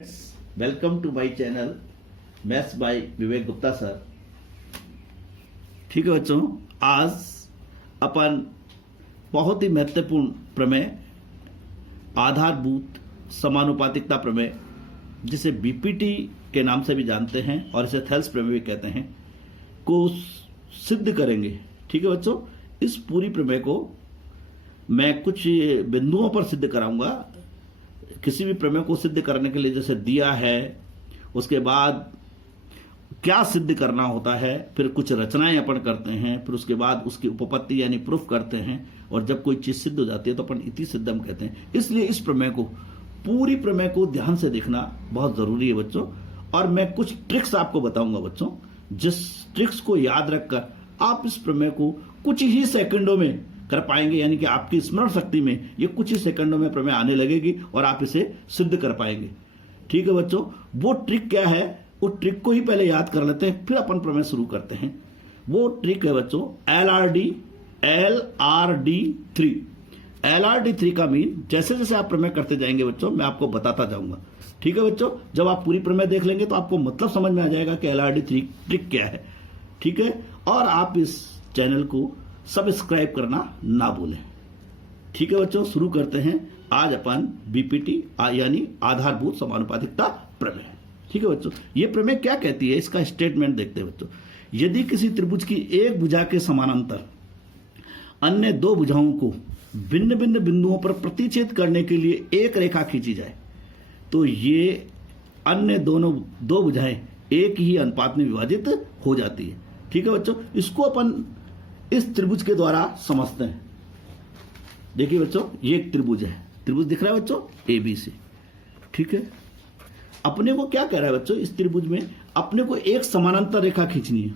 Welcome to my channel maths by Vivek Gupta sir. ठीक है बच्चों, आज अपन बहुत ही महत्वपूर्ण प्रमेय आधारभूत समानुपातिकता प्रमेय, जिसे बीपीटी के नाम से भी जानते हैं और इसे थेल्स प्रमेय भी कहते हैं, को सिद्ध करेंगे। ठीक है बच्चों, इस पूरी प्रमेय को मैं कुछ बिंदुओं पर सिद्ध कराऊंगा। किसी भी प्रमेय को सिद्ध करने के लिए जैसे दिया है, उसके बाद क्या सिद्ध करना होता है, फिर कुछ रचनाएं अपन करते हैं, फिर उसके बाद उसकी उपपत्ति यानी प्रूफ करते हैं, और जब कोई चीज सिद्ध हो जाती है तो अपन इति सिद्धम कहते हैं। इसलिए इस प्रमेय को, पूरी प्रमेय को ध्यान से देखना बहुत जरूरी है बच्चों। और मैं कुछ ट्रिक्स आपको बताऊंगा बच्चों, जिस ट्रिक्स को याद रखकर आप इस प्रमेय को कुछ ही सेकंडों में कर पाएंगे, यानी कि आपकी स्मरण शक्ति में ये कुछ ही सेकंडों में प्रमेय आने लगेगी और आप इसे सिद्ध कर पाएंगे। ठीक है बच्चों, वो ट्रिक क्या है, वो ट्रिक को ही पहले याद कर लेते हैं, फिर अपन प्रमेय शुरू करते हैं। वो ट्रिक है बच्चों LRD3। LRD3 का मीन जैसे जैसे आप प्रमेय करते जाएंगे बच्चों, मैं आपको बताता जाऊंगा। ठीक है बच्चों, जब आप पूरी प्रमेय देख लेंगे तो आपको मतलब समझ में आ जाएगा कि LRD3 ट्रिक क्या है। ठीक है, और आप इस चैनल को सब्सक्राइब करना ना भूलें। ठीक है बच्चों, शुरू करते हैं आज अपन बीपीटी यानी आधारभूत समानुपातिकता प्रमेय। ठीक है बच्चों, ये प्रमेय क्या कहती है, इसका स्टेटमेंट देखते हैं बच्चों। यदि किसी त्रिभुज की एक भुजा के समानांतर अन्य दो भुजाओं को भिन्न भिन्न बिंदुओं पर प्रतिच्छेद करने के लिए एक रेखा खींची जाए, तो ये अन्य दो भुजाएं एक ही अनुपात में विभाजित हो जाती है। ठीक है बच्चों, इसको अपन इस त्रिभुज के द्वारा समझते हैं। देखिए बच्चों, ये एक त्रिभुज है, त्रिभुज दिख रहा है बच्चों ABC। ठीक है, अपने को क्या कह रहा है बच्चों, इस त्रिभुज में अपने को एक समानांतर रेखा खींचनी है।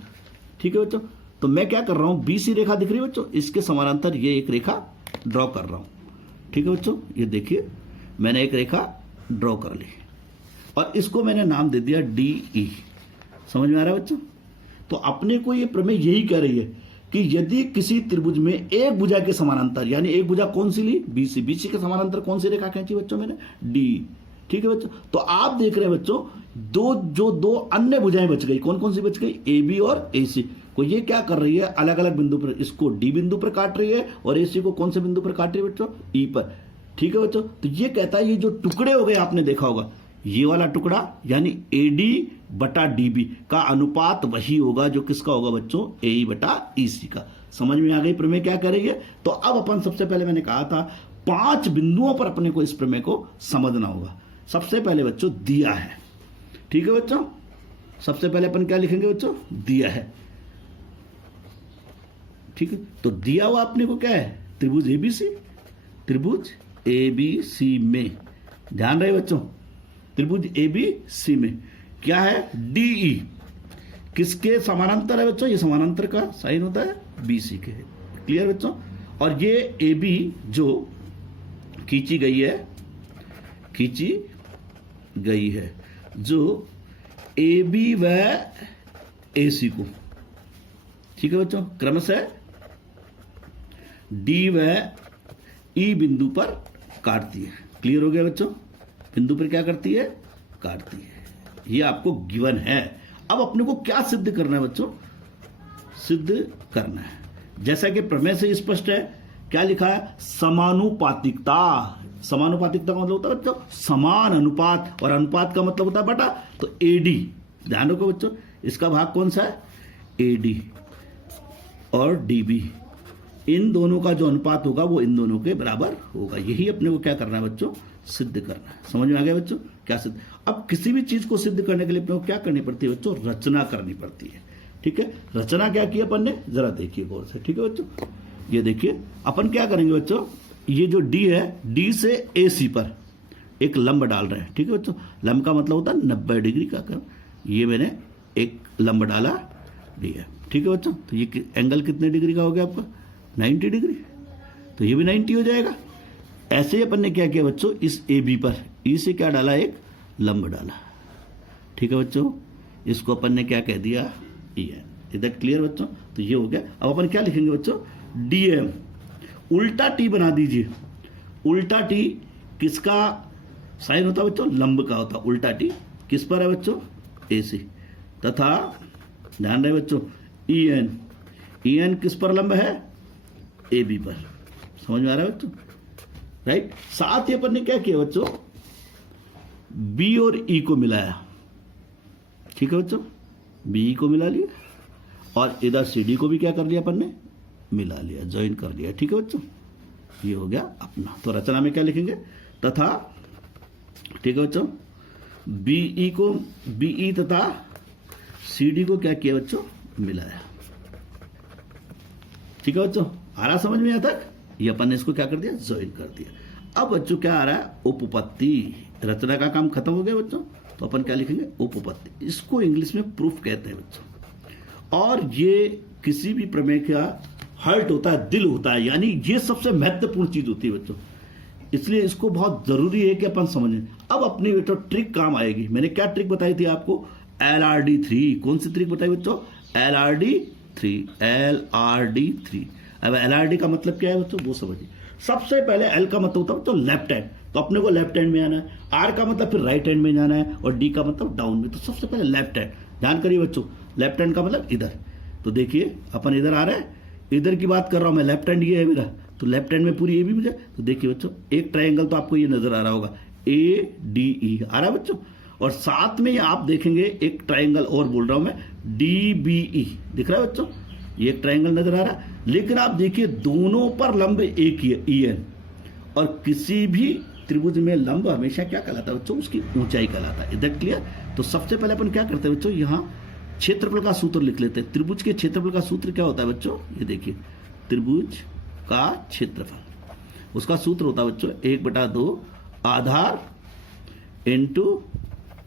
ठीक है बच्चों, तो मैं क्या कर रहा हूं, BC रेखा दिख रही है बच्चों, इसके समानांतर ये एक रेखा ड्रॉ कर रहा हूं। ठीक है बच्चों, ये देखिए मैंने एक रेखा ड्रॉ कर ली और इसको मैंने नाम दे दिया DE। समझ में आ रहा है बच्चों? तो अपने को ये प्रमेय यही कह रही है कि यदि किसी त्रिभुज में एक भुजा के समानांतर, यानी एक भुजा कौन सी ली, BC के समानांतर कौन सी रेखा खींची बच्चों, मैंने DE। ठीक है बच्चों, तो आप देख रहे हैं बच्चों दो अन्य भुजाएं बच गई। कौन कौन सी बच गई, AB और AC को। ये क्या कर रही है, अलग अलग बिंदु पर, इसको D बिंदु पर काट रही है और AC को कौन से बिंदु पर काट रही है बच्चों, E पर। ठीक है बच्चों, तो ये कहता है ये जो टुकड़े हो गए, आपने देखा होगा ये वाला टुकड़ा यानी AD/DB का अनुपात वही होगा जो किसका होगा बच्चों, AE/EC का। समझ में आ गई प्रमेय क्या कर रही है? तो अब अपन सबसे पहले मैंने कहा था 5 बिंदुओं पर अपने को इस प्रमेय को समझना होगा। सबसे पहले बच्चों दिया है। ठीक है बच्चों, सबसे पहले अपन क्या लिखेंगे बच्चों, दिया है। ठीक है, तो दिया हुआ अपने को क्या है, त्रिभुज ABC। त्रिभुज ABC में ध्यान रहे बच्चों, त्रिभुज ABC में क्या है, DE किसके समानांतर है बच्चों, ये समानांतर का साइन होता है BC के। क्लियर बच्चों? और ये AB जो खींची गई है जो AB व AC को, ठीक है बच्चों, क्रमशः D व E बिंदु पर काटती है। क्लियर हो गया बच्चों? बिंदु पर क्या करती है, काटती है। ये आपको गिवन है। अब अपने को क्या सिद्ध करना है बच्चों, सिद्ध करना है जैसा कि प्रमेय से स्पष्ट है। क्या लिखा है, समानुपातिकता। समानुपातिकता का मतलब होता है बच्चों समान अनुपात, और अनुपात का मतलब होता है बटा। तो AD, ध्यान रखो बच्चों, इसका भाग कौन सा है, AD और DB, इन दोनों का जो अनुपात होगा वो इन दोनों के बराबर होगा। यही अपने को क्या करना है बच्चों, सिद्ध करना है। समझ में आ गया बच्चों, क्या सिद्ध। अब किसी भी चीज को सिद्ध करने के लिए अपने को क्या करनी पड़ती है बच्चों, रचना करनी पड़ती है। ठीक है, रचना क्या की अपन ने, जरा देखिए गौर से। ठीक है बच्चों, ये देखिए अपन क्या करेंगे बच्चों, ये जो D है, D से AC पर एक लंब डाल रहे हैं। ठीक है बच्चों, लंब का मतलब होता है 90 डिग्री का कर। ये मैंने एक लंब डाला D है। ठीक है बच्चों, तो ये एंगल कितने डिग्री का हो गया आपका, 90 डिग्री। तो ये भी 90 हो जाएगा। ऐसे ही अपन ने क्या किया बच्चों, इस AB पर E से क्या डाला, एक लंब डाला। ठीक है बच्चों, इसको अपन ने क्या कह दिया, EN। इधर क्लियर बच्चों? तो ये हो गया। अब अपन क्या लिखेंगे बच्चों, DM। उल्टा T बना दीजिए। उल्टा T किसका साइन होता है बच्चों लंब का होता है, उल्टा टी किस पर है बच्चों, ए सी, तथा ध्यान रहे बच्चों ई एन किस पर लंब है, ए बी पर। समझ में आ रहा है बच्चों, राइट। साथ ही अपन ने क्या किया बच्चों, बी और ई को मिलाया, ठीक है बच्चों, बी को मिला लिया और इधर सी डी को भी क्या कर लिया अपन ने, मिला लिया, ज्वाइन कर लिया, ठीक है बच्चों। ये हो गया अपना। तो रचना में क्या लिखेंगे, तथा, ठीक है बच्चों, बीई तथा सीडी को क्या किया बच्चों, मिलाया, ठीक है बच्चों। आ रहा समझ में यहाँ तक, ये अपन ने इसको क्या कर दिया, ज्वाइन कर दिया। अब बच्चों क्या आ रहा है, उपपत्ति। रचना का काम खत्म हो गया बच्चों, तो अपन क्या लिखेंगे, उपपत्ति। इसको इंग्लिश में प्रूफ कहते हैं बच्चों। और ये किसी भी प्रमेय का हार्ट होता है, दिल होता है, यानी ये सबसे महत्वपूर्ण चीज होती है बच्चों। इसलिए इसको बहुत जरूरी है कि अपन समझें। अब अपनी बेटा ट्रिक काम आएगी। मैंने क्या ट्रिक बताई थी आपको, LRD3। कौन सी ट्रिक बताई बच्चों, LRD3। अब LRD का मतलब क्या है बच्चों, वो समझिए। सबसे पहले L का मतलब होता है बच्चों लेफ्ट हैंड, तो अपने को लेफ्ट हैंड में आना है। R का मतलब फिर राइट हैंड में जाना है, और D का मतलब डाउन में। तो सबसे पहले लेफ्ट हैंड, ध्यान करिए बच्चों, लेफ्ट हैंड का मतलब इधर। तो देखिए अपन इधर आ रहे हैं, इधर की बात कर रहा हूं मैं, लेफ्ट हैंड ये है मेरा, तो लेफ्ट हैंड में पूरी ए भी मुझे। तो देखिए बच्चों एक ट्रायंगल तो आपको ये नजर आ रहा होगा, ADE आ रहा है बच्चों, और साथ में आप देखेंगे एक ट्रायंगल और बोल रहा हूं मैं, DBE दिख रहा है बच्चों, ये एक ट्रायंगल नजर आ रहा है। लेकिन आप देखिए दोनों पर लंब एक ही है, EN। और किसी भी त्रिभुज में लंब हमेशा क्या कहलाता है बच्चों, उसकी ऊंचाई कहलाता है। इधर क्लियर। तो सबसे पहले अपन क्या करते हैं बच्चों, यहाँ क्षेत्रफल का सूत्र लिख लेते हैं। त्रिभुज के क्षेत्रफल का सूत्र क्या होता है बच्चों, ये देखिए, त्रिभुज का क्षेत्रफल, उसका सूत्र होता है बच्चों 1/2 आधार इंटू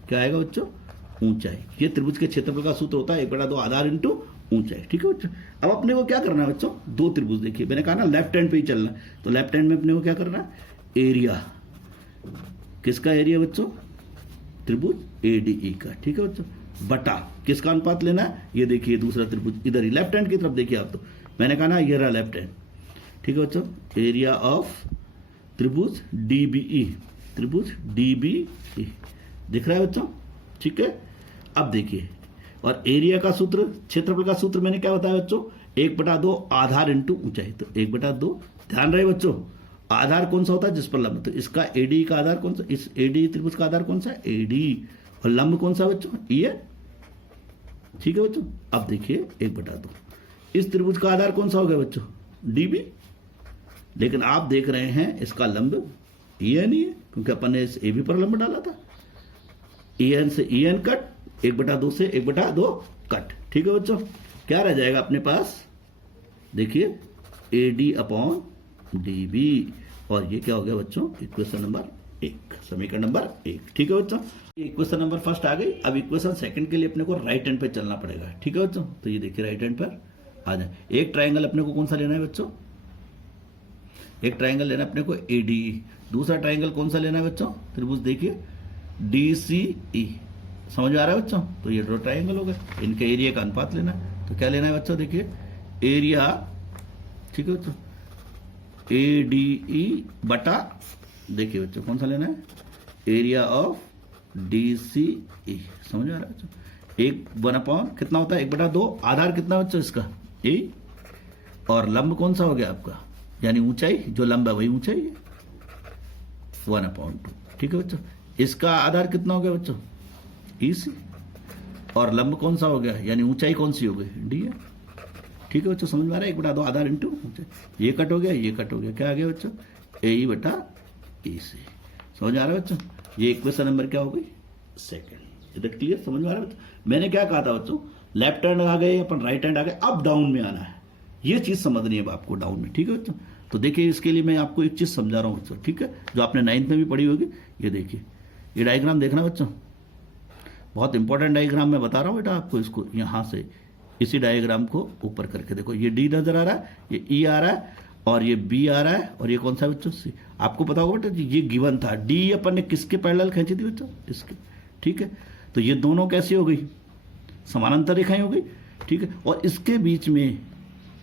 क्या आएगा बच्चों, ऊंचाई। ये त्रिभुज के क्षेत्रफल का सूत्र होता है 1/2 आधार इंटू ऊंचाई, ठीक है बच्चों। अब अपने को क्या करना है बच्चों, दो त्रिभुज देखिए, मैंने कहा ना लेफ्ट हैंड पे ही चलना है, तो लेफ्ट हैंड में अपने को क्या करना है, एरिया, किसका एरिया बच्चों, त्रिभुज ADE का, ठीक है बच्चों, बटा किसका अनुपात लेना है, ये देखिए दूसरा त्रिभुज इधर ही लेफ्ट हैंड की तरफ देखिए आप, तो मैंने कहा ना ये रहा लेफ्ट हैंड, ठीक है बच्चों, एरिया ऑफ त्रिभुज DBE, त्रिभुज DBE दिख रहा है बच्चों, ठीक है। अब देखिए, और एरिया का सूत्र, क्षेत्रफल का सूत्र मैंने क्या बताया बच्चों, 1/2 आधार इंटू ऊंचाई, तो 1/2, ध्यान रहे बच्चों, आधार कौन सा होता है जिस पर लंब, तो इसका ADE का आधार कौन सा, इस ADE त्रिभुज का आधार कौन सा है, AD, और लंब कौन सा बच्चों, ये, ठीक है बच्चों। अब देखिए 1/2, इस त्रिभुज का आधार कौन सा हो गया बच्चों, DB, लेकिन आप देख रहे हैं इसका लंब EN ही है, क्योंकि अपन ने इस AB पर लंब डाला था, EN से EN कट, 1/2 से 1/2 कट, ठीक है बच्चों। क्या रह जाएगा अपने पास, देखिए AD/DB, और ये क्या हो गया बच्चों, इक्वेशन नंबर 1, समीकरण नंबर 1, ठीक है बच्चों। इक्वेशन नंबर फर्स्ट आ गई। अब इक्वेशन सेकंड के लिए अपने को राइट हैंड पे चलना पड़ेगा, ठीक है बच्चों। तो ये देखिए राइट हैंड पर आ जाए, एक ट्रायंगल अपने को कौन सा लेना है बच्चों, एक ट्रायंगल लेना है अपने को ADE, दूसरा ट्रायंगल कौन सा लेना है बच्चों, त्रिभुज देखिए DCE, समझ में आ रहा है बच्चों। तो ये दो ट्रायंगल हो गए, इनके एरिया का अनुपात लेना है, तो क्या लेना है बच्चों, देखिए एरिया, ठीक है बच्चों, ADE बटा, देखिए बच्चों कौन सा लेना है, एरिया ऑफ DCE, समझ में आ रहा है बच्चों। 1/, कितना होता है 1/2, आधार कितना बच्चों इसका A, और लंब कौन सा हो गया आपका, यानी ऊंचाई, जो लंब है वही ऊंचाई है, 1/2, ठीक है बच्चों। इसका आधार कितना हो गया बच्चों, EC, और लंब कौन सा हो गया, यानी ऊंचाई कौन सी हो गई, D है, ठीक है बच्चों। समझ में आ रहा है, 1/2 आधार इंटू ऊंचाई, ये कट हो गया, ये कट हो गया, क्या आ गया बच्चों, AE/EC, समझ आ रहा है बच्चों। ये इक्वेशन नंबर क्या हो गई, सेकंड। इधर क्लियर, समझ में आ रहा है बच्चों। मैंने क्या कहा था बच्चों, लेफ्ट हैंड आ गए अपन, राइट हैंड आ गए, अब डाउन में आना है, ये चीज समझनी है आपको डाउन में, ठीक है बच्चों। तो देखिए इसके लिए मैं आपको एक चीज समझा रहा हूं बच्चों, ठीक है, जो आपने 9th में भी पढ़ी होगी। ये देखिए, ये डायग्राम देखना बच्चों, बहुत इंपॉर्टेंट डायग्राम मैं बता रहा हूं बेटा आपको। इसको यहां से इसी डायग्राम को ऊपर करके देखो, ये D नजर आ रहा है, ये E आ रहा है, और ये B आ रहा है, और ये कौन सा बच्चों, C। आपको पता होगा बेटा ये गिवन था, D अपन ने किसके पैरेलल खींची थी बच्चों, इसके, ठीक है। तो ये दोनों कैसी हो गई, समानांतर रेखाएं हो गई, ठीक है। और इसके बीच में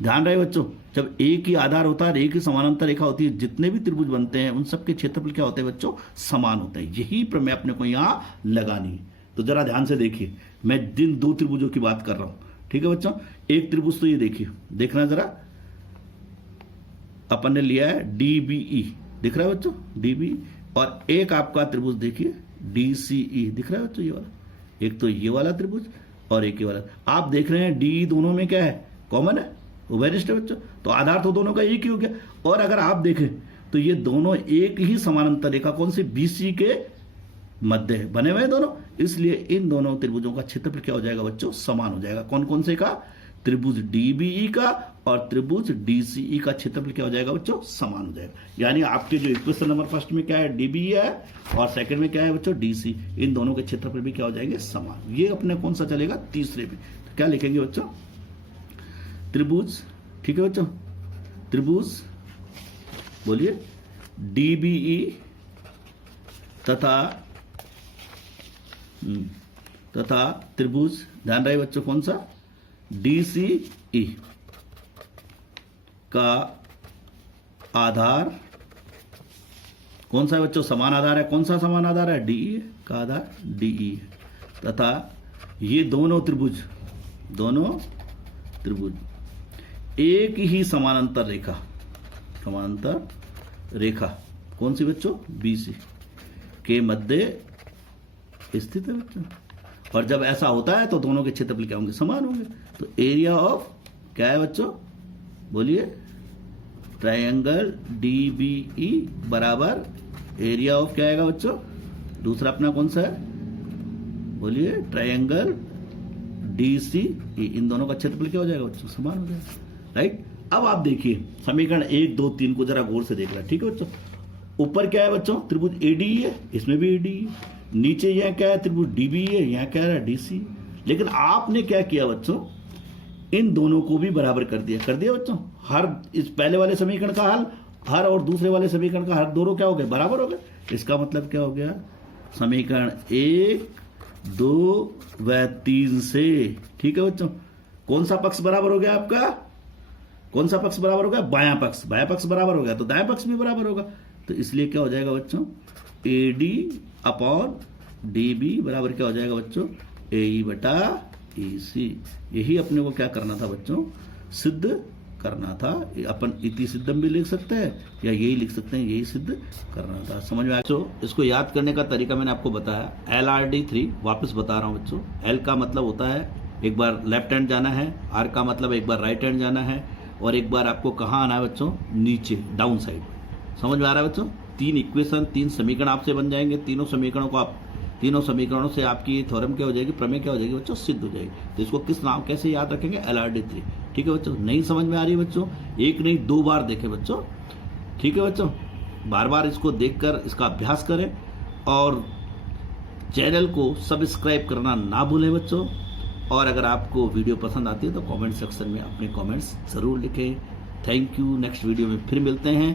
ध्यान रहे बच्चों, जब एक ही आधार होता है, एक ही समानांतर रेखा होती है, जितने भी त्रिभुज बनते हैं उन सबके क्षेत्रफल क्या होते हैं बच्चों, समान होते हैं। यही प्रमेय अपने को यहां लगानी है। तो जरा ध्यान से देखिए, मैं जिन दो त्रिभुजों की बात कर रहा हूं, ठीक है बच्चों। एक त्रिभुज तो ये देखिए, देखना जरा, अपन ने लिया है DBE, दिख रहा है बच्चों, DBE। और एक आपका त्रिभुज देखिए DCE, दिख रहा है बच्चों ये वाला। एक तो ये वाला त्रिभुज और एक ये वाला। आप देख रहे हैं DE दोनों में क्या है, कॉमन है, उभयनिष्ठ है बच्चों। तो आधार तो दोनों का एक ही हो गया। और अगर आप देखें तो ये दोनों एक ही समानांतर रेखा कौन सी, BC के मध्य है, बने हुए दोनों, इसलिए इन दोनों त्रिभुजों का क्षेत्रफल क्या हो जाएगा बच्चों, समान हो जाएगा। कौन कौन से का, त्रिभुज DBE का और त्रिभुज DCE का क्षेत्रफल क्या हो जाएगा बच्चों, समान हो जाएगा। यानी आपके जो इक्वेशन नंबर फर्स्ट में क्या है, DBE है, और सेकंड में क्या है बच्चों, DC। इन दोनों के क्षेत्रफल भी क्या हो जाएंगे, समान। ये अपने कौन सा चलेगा, तीसरे में। तो क्या लिखेंगे बच्चों, त्रिभुज, ठीक है बच्चों, त्रिभुज बोलिए DBE तथा त्रिभुज, ध्यान रहे बच्चों, कौन सा, DCE का आधार कौन सा है बच्चों, समान आधार है। कौन सा समान आधार है, DE का आधार DE है। तथा ये दोनों त्रिभुज एक ही समानांतर रेखा कौन सी बच्चों, BC के मध्य स्थित है बच्चों। और जब ऐसा होता है तो दोनों के क्षेत्रफल क्या होंगे, समान होंगे। तो एरिया ऑफ क्या है बच्चों, बोलिए, ट्रायंगल DBE बराबर एरिया ऑफ क्या आएगा बच्चों, दूसरा अपना कौन सा है, बोलिए, ट्रायंगल DCE। इन दोनों का क्षेत्रफल क्या हो जाएगा बच्चों, समान हो जाएगा, राइट। अब आप देखिए समीकरण 1, 2, 3 को जरा गौर से देख रहा, ठीक है बच्चों। ऊपर क्या है बच्चों, त्रिभुज ADE है, इसमें भी ADE है। नीचे यह क्या है, त्रिभुज DBE है, यहां क्या है, DC। लेकिन आपने क्या किया बच्चों, इन दोनों को भी बराबर कर दिया बच्चों। हर इस पहले वाले समीकरण का हल, हर और दूसरे वाले समीकरण का हर, दोनों क्या हो गए, बराबर हो गए। इसका मतलब क्या हो गया, समीकरण 1, 2 व 3 से, ठीक है बच्चों, कौन सा पक्ष बराबर हो गया आपका, कौन सा पक्ष बराबर हो गया, बायां पक्ष बराबर हो गया, तो दायां पक्ष भी बराबर होगा। तो इसलिए क्या हो जाएगा बच्चों, AD अपॉन DB बराबर क्या हो जाएगा बच्चों, AE बटा EC। यही अपने को क्या करना था बच्चों, सिद्ध करना था। अपन इति सिद्धम भी लिख सकते हैं या यही लिख सकते हैं, यही सिद्ध करना था। समझ में आया बच्चों। इसको याद करने का तरीका मैंने आपको बताया। LRD3 वापस बता रहा हूँ बच्चों। L का मतलब होता है एक बार लेफ्ट हैंड जाना है, R का मतलब एक बार राइट हैंड जाना है, और एक बार आपको कहाँ आना है बच्चों, नीचे, डाउन साइड। समझ में आ रहा है बच्चों। 3 इक्वेशन, 3 समीकरण आपसे बन जाएंगे। तीनों समीकरणों से आपकी थ्योरम क्या हो जाएगी, प्रमेय क्या हो जाएगी बच्चों, सिद्ध हो जाएगी। तो इसको किस नाम, कैसे याद रखेंगे, LRD3। ठीक है बच्चों। नहीं समझ में आ रही है बच्चों, एक नहीं 2 बार देखें बच्चों, ठीक है बच्चों। बार बार इसको देखकर इसका अभ्यास करें, और चैनल को सब्सक्राइब करना ना भूलें बच्चों। और अगर आपको वीडियो पसंद आती है तो कमेंट सेक्शन में अपने कमेंट्स जरूर लिखें। Thank you. नेक्स्ट वीडियो में फिर मिलते हैं।